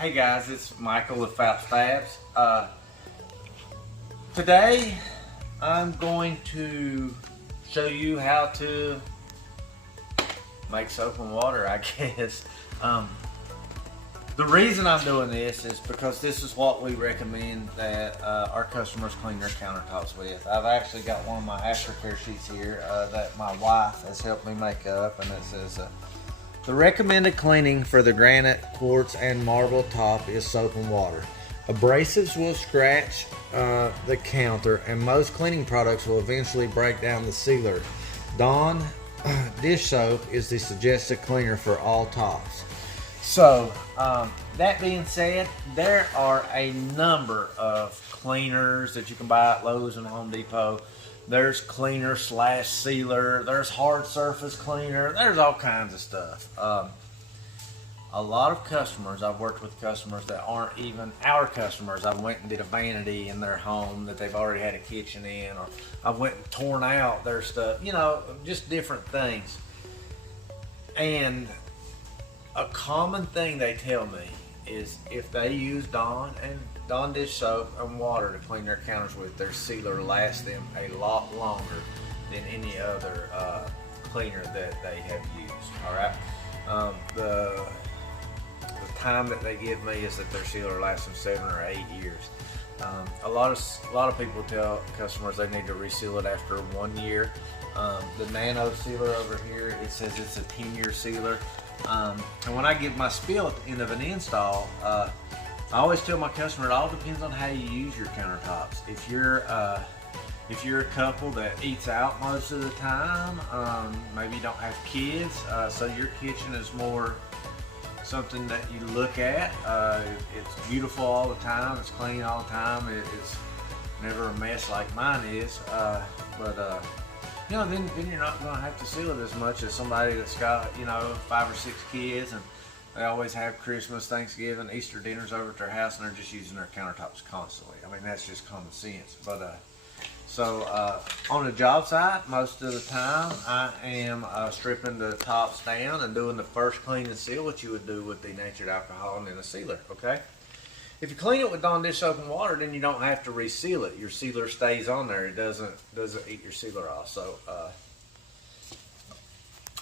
Hey guys, it's Michael with Fat Fabs. Today I'm going to show you how to make soap and water, I guess. The reason I'm doing this is because this is what we recommend that our customers clean their countertops with. I've actually got one of my aftercare sheets here that my wife has helped me make up, and it says the recommended cleaning for the granite, quartz, and marble top is soap and water. Abrasives will scratch the counter, and most cleaning products will eventually break down the sealer. Dawn dish soap is the suggested cleaner for all tops. So, that being said, there are a number of cleaners that you can buy at Lowe's and Home Depot. There's cleaner / sealer, there's hard surface cleaner, there's all kinds of stuff. A lot of customers, I've worked with customers that aren't even our customers. I went and did a vanity in their home that they've already had a kitchen in, or I went and torn out their stuff, you know, just different things. And a common thing they tell me is if they use Dawn dish soap and water to clean their counters with, their sealer lasts them a lot longer than any other cleaner that they have used. All right. The time that they give me is that their sealer lasts them 7 or 8 years. A lot of people tell customers they need to reseal it after 1 year. The Nano sealer over here, it says it's a 10-year sealer. And when I give my spiel at the end of an install, I always tell my customer it all depends on how you use your countertops. If you're a couple that eats out most of the time, maybe you don't have kids, so your kitchen is more something that you look at. It's beautiful all the time, it's clean all the time, it's never a mess like mine is. You know, then you're not going to have to seal it as much as somebody that's got, you know, 5 or 6 kids, and they always have Christmas, Thanksgiving, Easter dinners over at their house, and they're just using their countertops constantly. I mean, that's just common sense. But on the job site, most of the time, I am stripping the tops down and doing the first clean and seal, what you would do with denatured alcohol and then a sealer. Okay. If you clean it with Dawn dish soap and water, then you don't have to reseal it. Your sealer stays on there. It doesn't eat your sealer off. So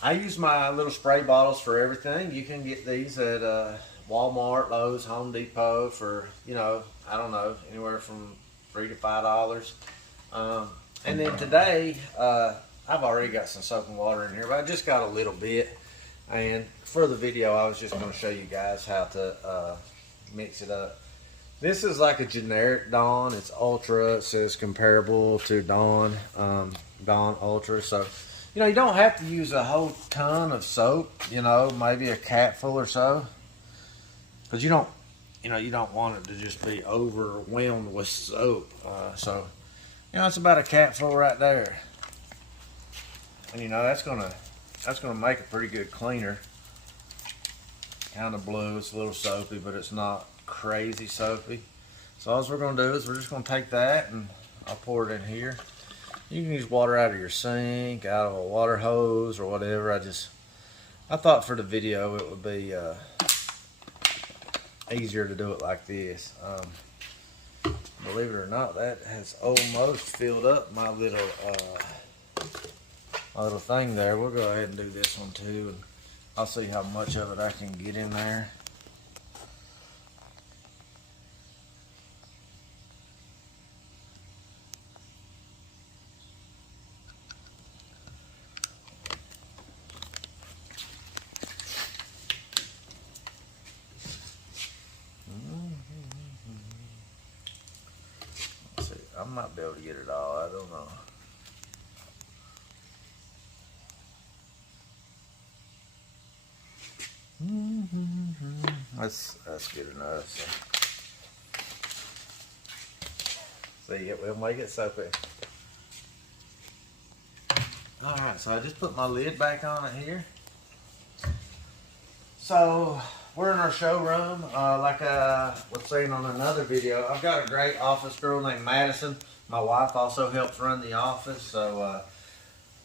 I use my little spray bottles for everything. You can get these at Walmart, Lowe's, Home Depot for, you know, I don't know, anywhere from $3 to $5. And then today, I've already got some soap and water in here, but I just got a little bit. And for the video, I was just going to show you guys how to mix it up. This is like a generic Dawn. It's Ultra. It says comparable to Dawn, Dawn Ultra. So, you know, you don't have to use a whole ton of soap. You know, maybe a capful or so, because you don't want it to just be overwhelmed with soap. So, you know, it's about a capful right there, and you know that's gonna make a pretty good cleaner. Kind of blue, it's a little soapy, but it's not crazy soapy. So all we're going to do is we're just going to take that and I'll pour it in here. You can use water out of your sink, out of a water hose or whatever. I thought for the video it would be easier to do it like this. Believe it or not, that has almost filled up my little thing there. We'll go ahead and do this one too. I'll see how much of it I can get in there. Let's see, I might be able to get it all, I don't know. That's good enough. So see, we'll make it soapy. Alright, so I just put my lid back on it here. So we're in our showroom, like I was saying on another video. I've got a great office girl named Madison. My wife also helps run the office, so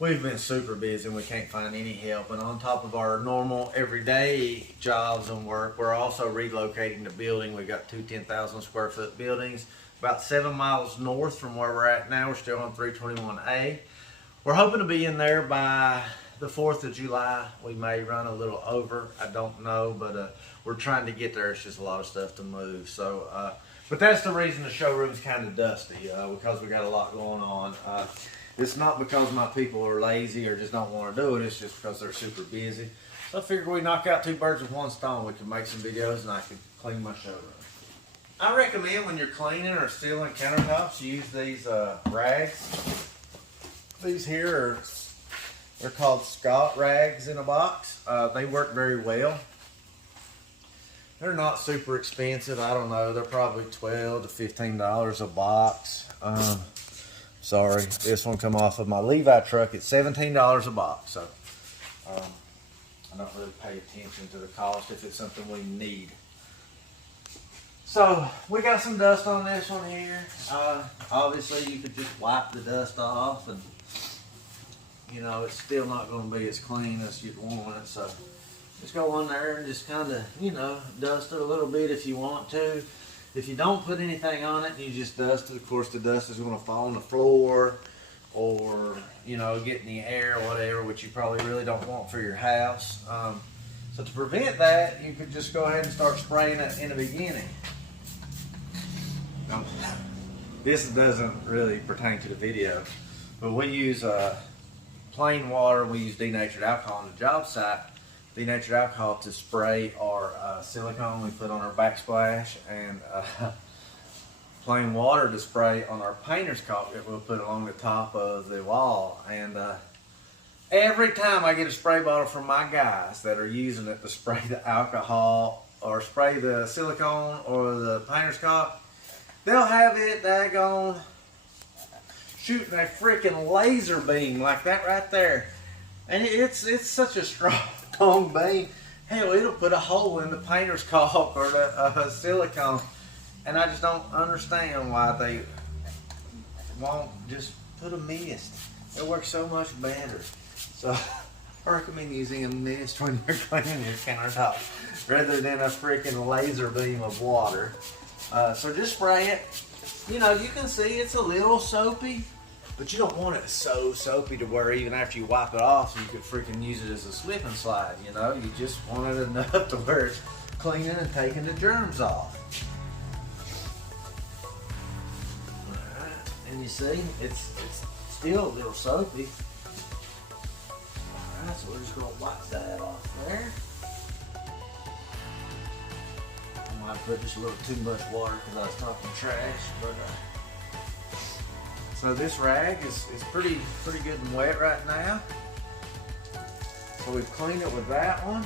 we've been super busy and we can't find any help. And on top of our normal everyday jobs and work, we're also relocating the building. We've got two 10,000 square foot buildings about 7 miles north from where we're at now. We're still on 321A. We're hoping to be in there by the 4th of July. We may run a little over, I don't know, but we're trying to get there. It's just a lot of stuff to move. So, but that's the reason the showroom's kind of dusty, because we got a lot going on. It's not because my people are lazy or just don't want to do it. It's just because they're super busy. So I figured we knock out 2 birds with 1 stone. We can make some videos and I can clean my showroom. I recommend when you're cleaning or sealing countertops, you use these rags. These here they're called Scott rags in a box. They work very well. They're not super expensive. I don't know. They're probably $12 to $15 a box. Sorry, this one come off of my Levi truck. It's $17 a box. So I don't really pay attention to the cost if it's something we need. So we got some dust on this one here. Obviously, you could just wipe the dust off, and you know it's still not going to be as clean as you'd want it. So just go on there and just kind of, you know, dust it a little bit if you want to. If you don't put anything on it and you just dust it, of course the dust is going to fall on the floor or, you know, get in the air or whatever, which you probably really don't want for your house. So to prevent that, you could just go ahead and start spraying it in the beginning. This doesn't really pertain to the video, but we use plain water. We use denatured alcohol on the job site. Denatured alcohol to spray our silicone we put on our backsplash, and plain water to spray on our painter's caulk that we'll put along the top of the wall. And every time I get a spray bottle from my guys that are using it to spray the alcohol or spray the silicone or the painter's caulk, they'll have it daggone shooting a freaking laser beam like that right there. And it's such a strong beam. Hell, it'll put a hole in the painter's caulk or the silicone. And I just don't understand why they won't just put a mist. It works so much better. So I recommend using a mist when you're cleaning your countertop rather than a freaking laser beam of water. So just spray it. You know, you can see it's a little soapy, but you don't want it so soapy to where even after you wipe it off, you could freaking use it as a slip and slide. You know, you just want it enough to where it's cleaning and taking the germs off. Alright, and you see, it's still a little soapy. Alright, so we're just going to wipe that off there. I might put just a little too much water because I was talking trash, but so this rag is pretty good and wet right now. So we've cleaned it with that one.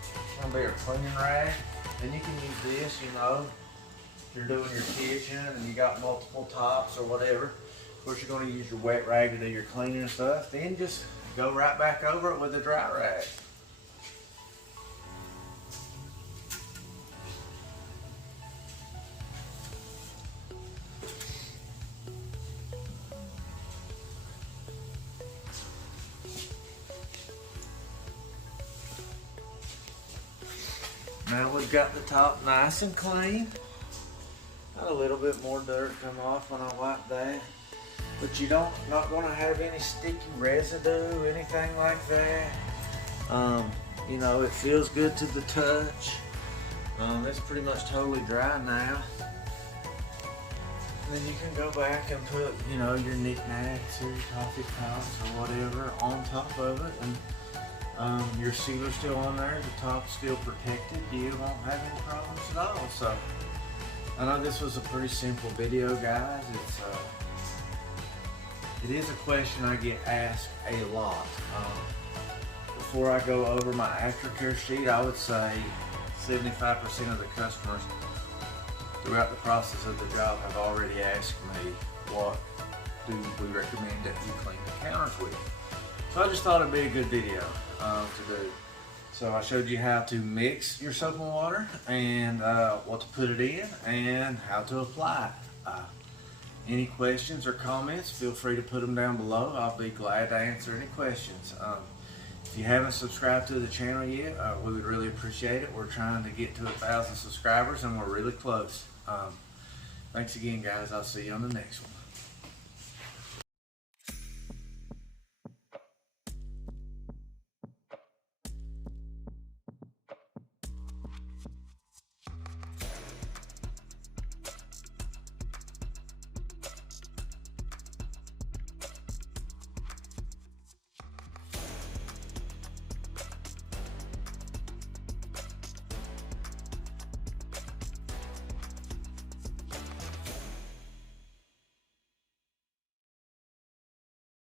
It's gonna be our cleaning rag, and you can use this, you know, if you're doing your kitchen and you got multiple tops or whatever. Of course, you're gonna use your wet rag to do your cleaning and stuff. Then just go right back over it with a dry rag. Now we've got the top nice and clean. Got a little bit more dirt come off when I wipe that. But you not going to have any sticky residue, anything like that. You know, it feels good to the touch. It's pretty much totally dry now. And then you can go back and put, you know, your knickknacks or your coffee cups or whatever on top of it. And your sealer's still on there, the top's still protected, you won't have any problems at all. So I know this was a pretty simple video, guys. It is a question I get asked a lot. Before I go over my aftercare sheet, I would say 75% of the customers throughout the process of the job have already asked me, what do we recommend that you clean the counters with? So I just thought it'd be a good video to do. So I showed you how to mix your soap and water and what to put it in and how to apply it. Any questions or comments, feel free to put them down below. I'll be glad to answer any questions. If you haven't subscribed to the channel yet, we would really appreciate it. We're trying to get to 1,000 subscribers and we're really close. Thanks again, guys. I'll see you on the next one.